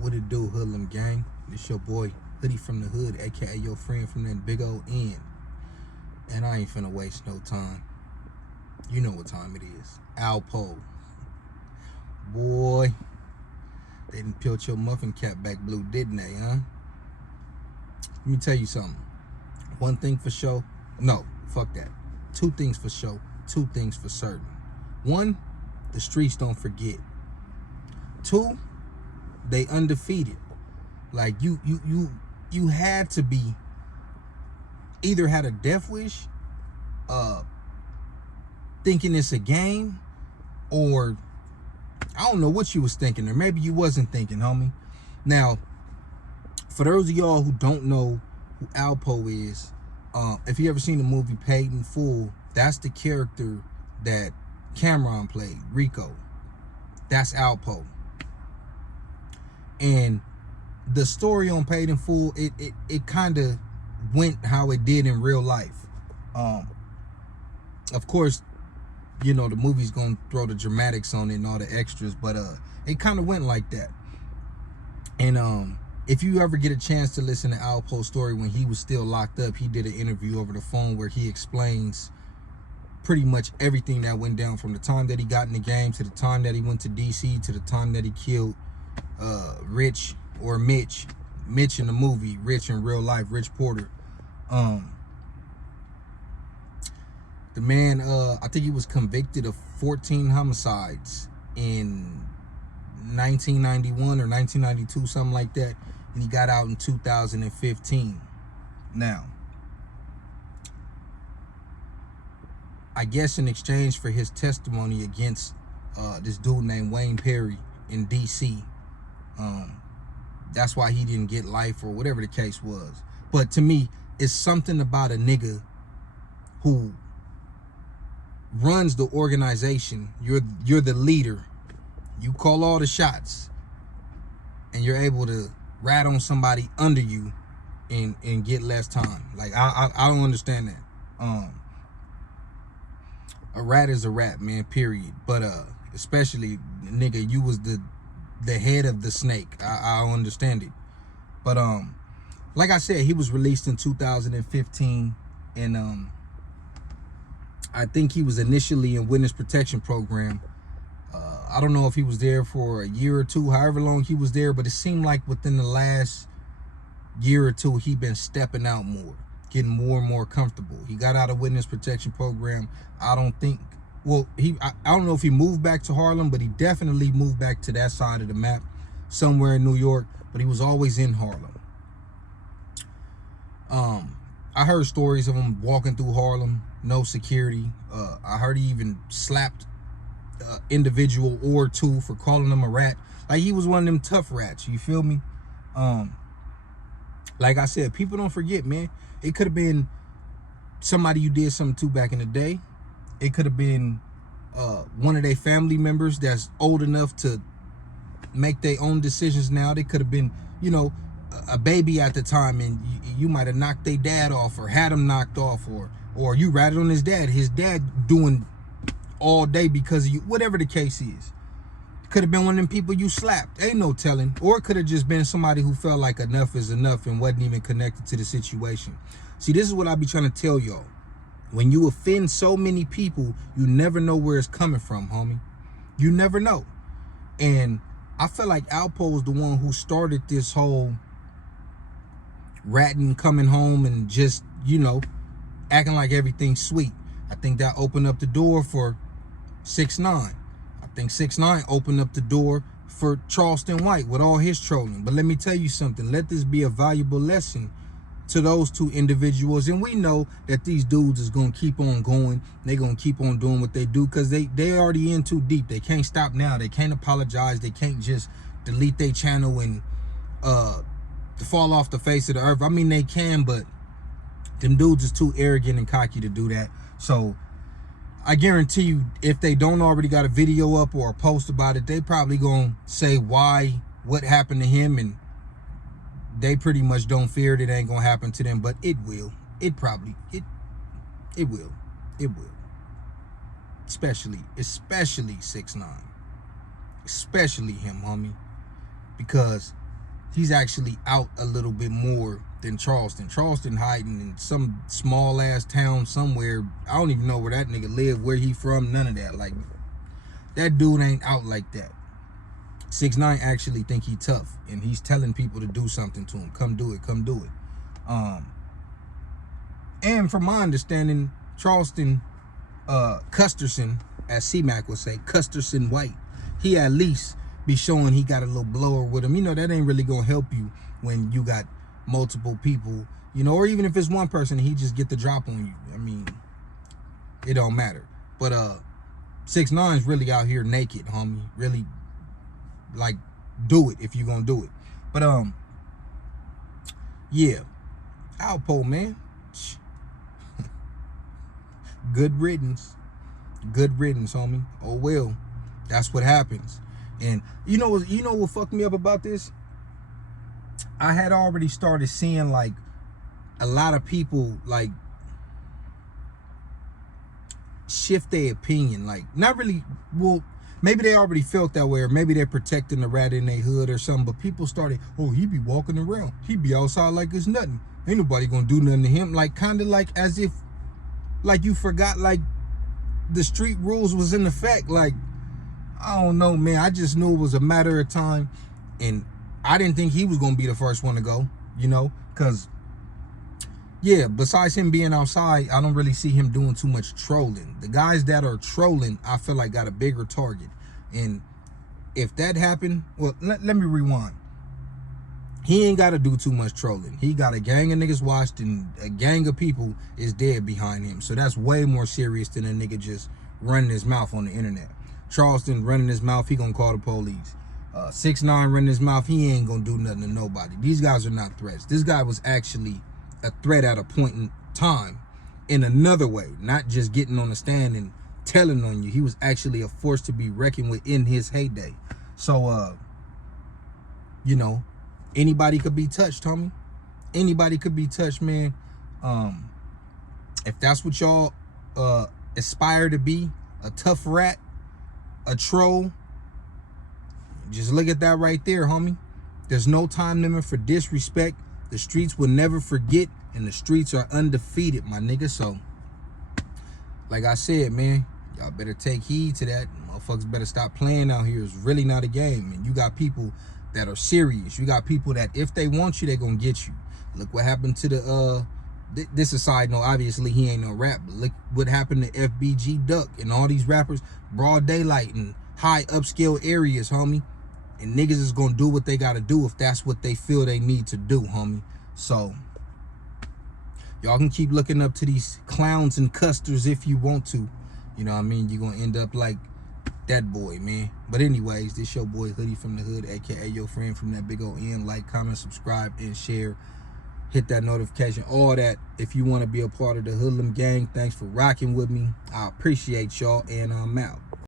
What it do, Hoodlum gang? It's your boy, Hoodie from the Hood, aka your friend from that big old end. And I ain't finna waste no time. You know what time it is. Alpo. Boy, they done peeled your muffin cap back blue, didn't they, huh? Let me tell you something. One thing for sure. No, fuck that. Two things for sure. Two things for certain. One, the streets don't forget. Two, they undefeated. Like you had to be either had a death wish, thinking it's a game, or I don't know what you was thinking, or maybe you wasn't thinking, homie. Now, for those of y'all who don't know who Alpo is, if you ever seen the movie Paid in Full, that's the character that Cameron played, Rico. That's Alpo. And the story on Paid in Full, it kind of went how it did in real life. Of course, you know, the movie's gonna throw the dramatics on it and all the extras, but it kind of went like that. And if you ever get a chance to listen to Alpo's story when he was still locked up, he did an interview over the phone where he explains pretty much everything that went down, from the time that he got in the game to the time that he went to DC to the time that he killed Rich, or Mitch in the movie, Rich in real life, Rich Porter. The man, I think he was convicted of 14 homicides in 1991 or 1992, something like that, and he got out in 2015. Now, I guess in exchange for his testimony against this dude named Wayne Perry in DC, that's why he didn't get life or whatever the case was. But to me, it's something about a nigga who runs the organization. You're the leader. You call all the shots, and you're able to rat on somebody under you and get less time. Like I don't understand that. A rat is a rat, man, period. But especially, nigga, you was the head of the snake. I don't understand it. But like I said, he was released in 2015, and I think he was initially in witness protection program. I don't know if he was there for a year or two, however long he was there, but it seemed like within the last year or two, he been stepping out more, getting more and more comfortable. He got out of witness protection program. I don't think, well, I don't know if he moved back to Harlem, but he definitely moved back to that side of the map, somewhere in New York, but he was always in Harlem. I heard stories of him walking through Harlem, no security. I heard he even slapped individual or two for calling him a rat. Like he was one of them tough rats, you feel me? Like I said, people don't forget, man. It could have been somebody you did something to back in the day. It could have been one of their family members that's old enough to make their own decisions now. They could have been, you know, a baby at the time, and you might have knocked their dad off or had him knocked off, or you ratted on his dad doing all day because of you, whatever the case is. Could have been one of them people you slapped, ain't no telling. Or it could have just been somebody who felt like enough is enough and wasn't even connected to the situation. See, this is what I be trying to tell y'all. When you offend so many people, you never know where it's coming from, homie. You never know. And I feel like Alpo is the one who started this whole ratting, coming home and just, you know, acting like everything's sweet. I think that opened up the door for 6ix9ine. I think 6ix9ine opened up the door for Charleston White with all his trolling. But let me tell you something. Let this be a valuable lesson to those two individuals. And we know that these dudes is going to keep on going. They're going to keep on doing what they do because they already in too deep. They can't stop now. They can't apologize. They can't just delete their channel and fall off the face of the earth. I mean, they can, but them dudes is too arrogant and cocky to do that. So I guarantee you, if they don't already got a video up or a post about it, they probably gonna say why, what happened to him, and they pretty much don't fear it ain't gonna happen to them, but it will. It will. Especially 6ix9ine. Especially him, homie. Because he's actually out a little bit more than Charleston. Charleston hiding in some small ass town somewhere. I don't even know where that nigga live, where he from, none of that. Like, that dude ain't out like that. 6ix9ine actually think he tough, and he's telling people to do something to him. Come do it, come do it. And from my understanding, Charleston Custerson, as C-Mac would say, Custerson White, he at least be showing he got a little blower with him. You know, that ain't really gonna help you when you got multiple people, you know, or even if it's one person, he just get the drop on you. I mean, it don't matter. But 6ix9ine's really out here naked, homie. Really, like, do it if you gonna do it. But yeah, Alpo, man. Good riddance, homie. Oh well, that's what happens. And you know what fucked me up about this? I had already started seeing like a lot of people like shift their opinion, like not really. Well, maybe they already felt that way, or maybe they're protecting the rat in their hood or something. But people started, oh, he be walking around, he be outside like it's nothing. Ain't nobody gonna do nothing to him. Like, kind of like as if, like, you forgot like the street rules was in effect. Like, I don't know, man. I just knew it was a matter of time, and I didn't think he was gonna be the first one to go, you know, because yeah, besides him being outside, I don't really see him doing too much trolling. The guys that are trolling, I feel like got a bigger target. And if that happened, well, let me rewind. He ain't got to do too much trolling. He got a gang of niggas watched, and a gang of people is dead behind him. So that's way more serious than a nigga just running his mouth on the internet. Charleston running his mouth, he gonna call the police. 6ix9ine running his mouth, he ain't gonna do nothing to nobody. These guys are not threats. This guy was actually a threat at a point in time in another way, not just getting on the stand and telling on you. He was actually a force to be reckoned with in his heyday. So you know, anybody could be touched, homie. Anybody could be touched, man. If that's what y'all aspire to be, a tough rat, a troll, just look at that right there, homie. There's no time limit for disrespect. The streets will never forget, and the streets are undefeated, my nigga. So, like I said, man, y'all better take heed to that. Motherfuckers better stop playing out here. It's really not a game. And you got people that are serious. You got people that if they want you, they're gonna get you. Look what happened to the this is a side note. Obviously he ain't no rap, but look what happened to FBG Duck and all these rappers. Broad daylight and high upscale areas, homie. And niggas is gonna do what they gotta do if that's what they feel they need to do, homie. So y'all can keep looking up to these clowns and custers if you want to. You know what I mean? You're gonna end up like that boy, man. But anyways, this your boy Hoodie from the Hood, aka your friend from that big old end. Like, comment, subscribe, and share. Hit that notification, all that, if you want to be a part of the Hoodlum gang. Thanks for rocking with me. I appreciate y'all, and I'm out.